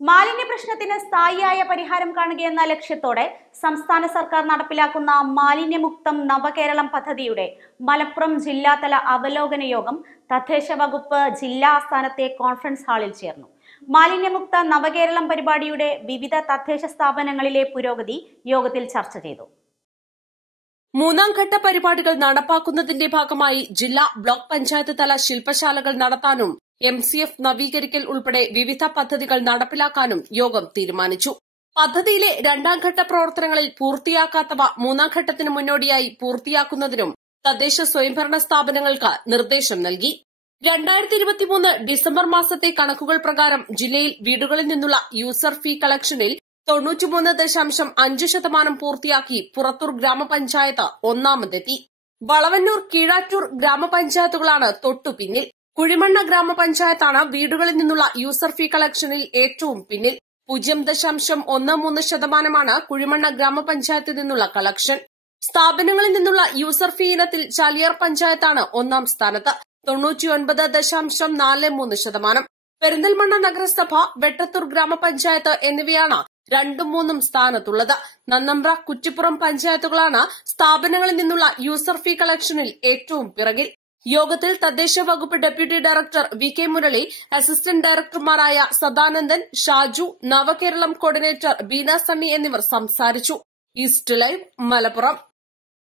മാലിന്യ പ്രശ്നത്തിന് സ്ഥായിയായ പരിഹാരം കാണുകയെന്ന ലക്ഷ്യത്തോടെ സംസ്ഥാന സർക്കാർ നടപ്പിലാക്കുന്ന മാലിന്യമുക്തം നവകേരളം പദ്ധതിയുടെ മലപ്പുറം ജില്ലാതല അവലോകന യോഗം തദ്ദേശ വകുപ്പ് ജില്ലാ ആസ്ഥാനത്തെ കോൺഫറൻസ് ഹാളിൽ ചേർന്നു. മാലിന്യമുക്ത നവകേരളം പരിപാടിയുടെ വിവിധ തദ്ദേശ സ്ഥാപനങ്ങളിലെ പുരോഗതി യോഗത്തിൽ ചർച്ച ചെയ്തു. മൂന്നാം ഘട്ട പരിപാടികൾ നടപ്പാക്കുന്നതിന്റെ ഭാഗമായി ജില്ലാ ബ്ലോക്ക് പഞ്ചായത്ത് തല ശില്പശാലകൾ നടത്താനും എം സി എഫ് നവീകരിക്കൽ ഉൾപ്പെടെ വിവിധ പദ്ധതികൾ നടപ്പിലാക്കാനും യോഗം തീരുമാനിച്ചു. പദ്ധതിയിലെ രണ്ടാം ഘട്ട പ്രവർത്തനങ്ങളിൽ പൂർത്തിയാക്കാത്തവ മൂന്നാം ഘട്ടത്തിന് മുന്നോടിയായി പൂർത്തിയാക്കുന്നതിനും തദ്ദേശ സ്വയംഭരണ സ്ഥാപനങ്ങൾക്ക് നിർദ്ദേശം നൽകി. രണ്ടായിരത്തി ഇരുപത്തിമൂന്ന് ഡിസംബർ മാസത്തെ കണക്കുകൾ പ്രകാരം ജില്ലയിൽ വീടുകളിൽ നിന്നുള്ള യൂസർ ഫീ കളക്ഷനിൽ തൊണ്ണൂറ്റിമൂന്ന് ദശാംശം അഞ്ച് ശതമാനം പൂർത്തിയാക്കി പുറത്തൂർ ഗ്രാമപഞ്ചായത്ത് ഒന്നാമതെത്തി. വളവന്നൂർ കീഴാറ്റൂർ ഗ്രാമപഞ്ചായത്തുകളാണ് തൊട്ടു പിന്നിൽ കുഴിമണ്ണ ഗ്രാമപഞ്ചായത്താണ് വീടുകളിൽ നിന്നുള്ള യൂസർ ഫീ കളക്ഷനിൽ ഏറ്റവും പിന്നിൽ. പൂജ്യം ദശാംശം ഒന്ന് മൂന്ന് ശതമാനമാണ് കുഴിമണ്ണ ഗ്രാമപഞ്ചായത്തിൽ നിന്നുള്ള കളക്ഷൻ സ്ഥാപനങ്ങളിൽ നിന്നുള്ള യൂസർ ഫീ ഇനത്തിൽ ചാലിയാർ പഞ്ചായത്താണ് ഒന്നാം സ്ഥാനത്ത്. തൊണ്ണൂറ്റിയൊൻപത് ദശാംശം നാല് മൂന്ന് ശതമാനം. പെരിന്തൽമണ്ണ നഗരസഭ വെട്ടത്തൂർ ഗ്രാമപഞ്ചായത്ത് എന്നിവയാണ് രണ്ടും മൂന്നും സ്ഥാനത്തുള്ളത്. നന്നമ്പ്ര കുറ്റിപ്പുറം പഞ്ചായത്തുകളാണ് സ്ഥാപനങ്ങളിൽ നിന്നുള്ള യൂസർ ഫീ കളക്ഷനിൽ ഏറ്റവും പിറകിൽ. യോഗത്തിൽ തദ്ദേശ വകുപ്പ് deputy director V K Murali assistant ഡയറക്ടർമാരായ Sadanandan Shaju Navakeralam coordinator Beena Sunny എന്നിവർ സംസാരിച്ചു. East live Malappuram.